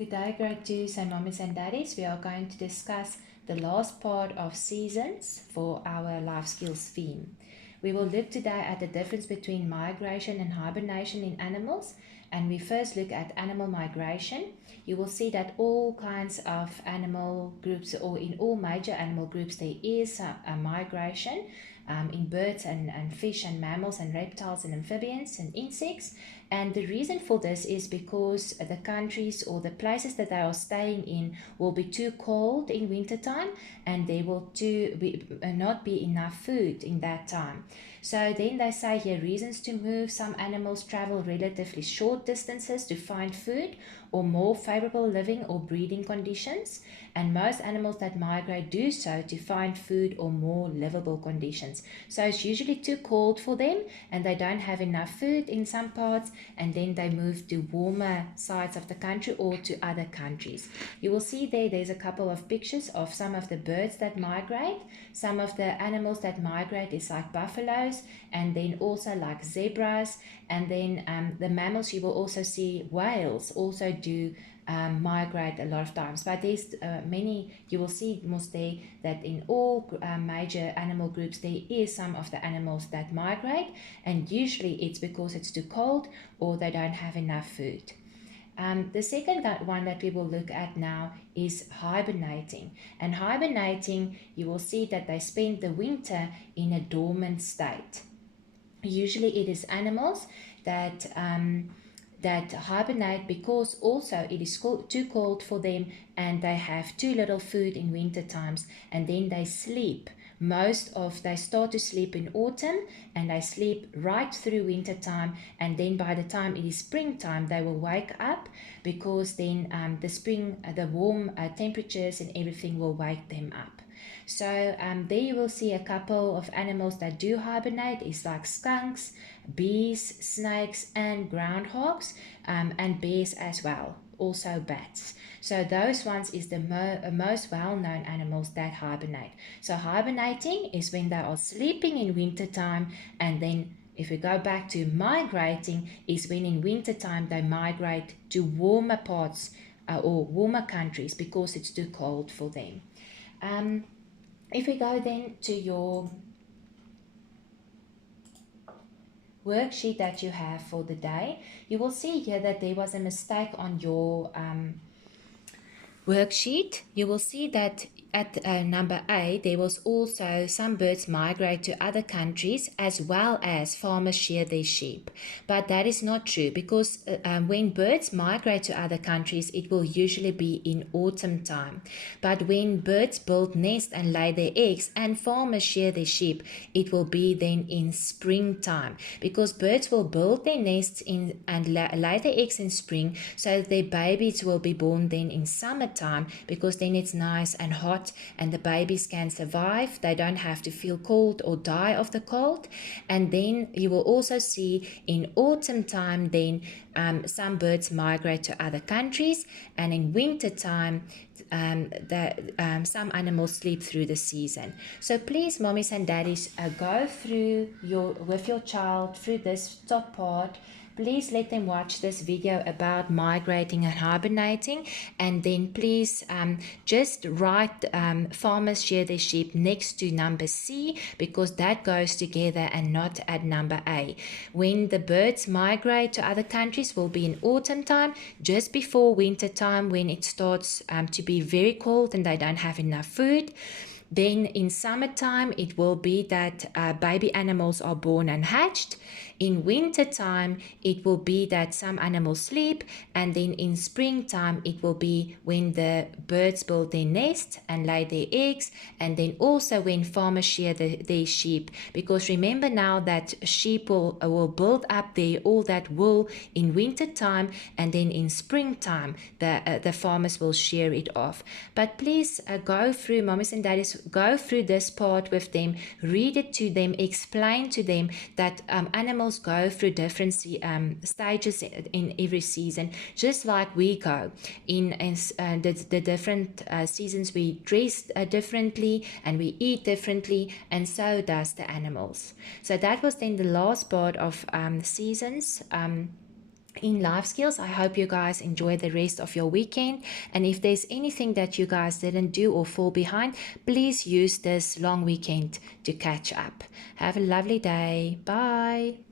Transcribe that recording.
Good day, grade 2s and mommies and daddies. We are going to discuss the last part of seasons for our life skills theme. We will look today at the difference between migration and hibernation in animals, and we first look at animal migration. You will see that all kinds of animal groups, or in all major animal groups, there is a migration in birds and fish and mammals and reptiles and amphibians and insects. And the reason for this is because the countries or the places that they are staying in will be too cold in wintertime, and there will not be enough food in that time. So then they say here reasons to move. Some animals travel relatively short distances to find food or more favorable living or breeding conditions, and most animals that migrate do so to find food or more livable conditions. So it's usually too cold for them and they don't have enough food in some parts, and then they move to warmer sides of the country or to other countries. You will see there's a couple of pictures of some of the birds that migrate. Some of the animals that migrate is like buffaloes, and then also like zebras, and then the mammals. You will also see whales also do migrate a lot of times, but there's many. You will see most there that in all major animal groups there is some of the animals that migrate, and usually it's because it's too cold or they don't have enough food. The second one that we will look at now is hibernating. And hibernating, you will see that they spend the winter in a dormant state. Usually it is animals that hibernate because also it is too cold for them and they have too little food in winter times, and then they sleep. They start to sleep in autumn and they sleep right through winter time, and then by the time it is springtime they will wake up, because then the warm temperatures and everything will wake them up. So there you will see a couple of animals that do hibernate. It's like skunks, bees, snakes, and groundhogs, and bears as well, also bats. So those ones is the most well-known animals that hibernate. So hibernating is when they are sleeping in wintertime, and then if we go back to migrating, is when in wintertime they migrate to warmer parts or warmer countries because it's too cold for them. If we go then to your worksheet that you have for the day, you will see here that there was a mistake on your worksheet. You will see that at number A, there was also some birds migrate to other countries as well as farmers shear their sheep. But that is not true, because when birds migrate to other countries, it will usually be in autumn time. But when birds build nests and lay their eggs and farmers shear their sheep, it will be then in springtime, because birds will build their nests and lay their eggs in spring, so their babies will be born then in summertime, because then it's nice and hot and the babies can survive. They don't have to feel cold or die of the cold. And then you will also see in autumn time then some birds migrate to other countries, and in winter time some animals sleep through the season. So please, mommies and daddies, go through with your child through this top part. Please let them watch this video about migrating and hibernating, and then please just write farmers shear their sheep next to number C, because that goes together and not at number A. When the birds migrate to other countries will be in autumn time, just before winter time, when it starts to be very cold and they don't have enough food. Then in summertime, it will be that baby animals are born and hatched. In winter time, it will be that some animals sleep, and then in springtime, it will be when the birds build their nest and lay their eggs, and then also when farmers shear their sheep. Because remember now that sheep will build up all that wool in winter time, and then in springtime, the farmers will shear it off. But please go through, mommies and daddies, go through this part with them, read it to them, explain to them that animals go through different stages in every season, just like we go in the different seasons. We dress differently and we eat differently, and so does the animals. So that was then the last part of seasons. in life skills. I hope you guys enjoy the rest of your weekend, and if there's anything that you guys didn't do or fall behind, please use this long weekend to catch up. Have a lovely day. Bye.